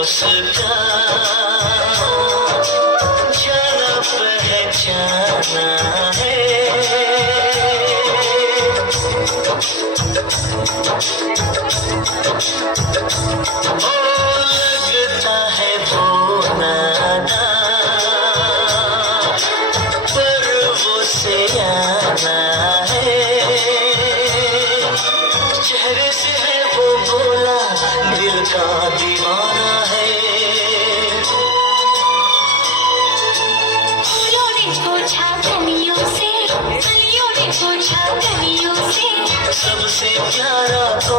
उसका जाना पहचाना है। ओ लगता है वो नादान पर वो सियाना है। चेहरे से है वो बोला दिल का दीवाना है। फूलों ने पूछा कलियों से, कलियों ने पूछा कलियों से, सबसे प्यारा तो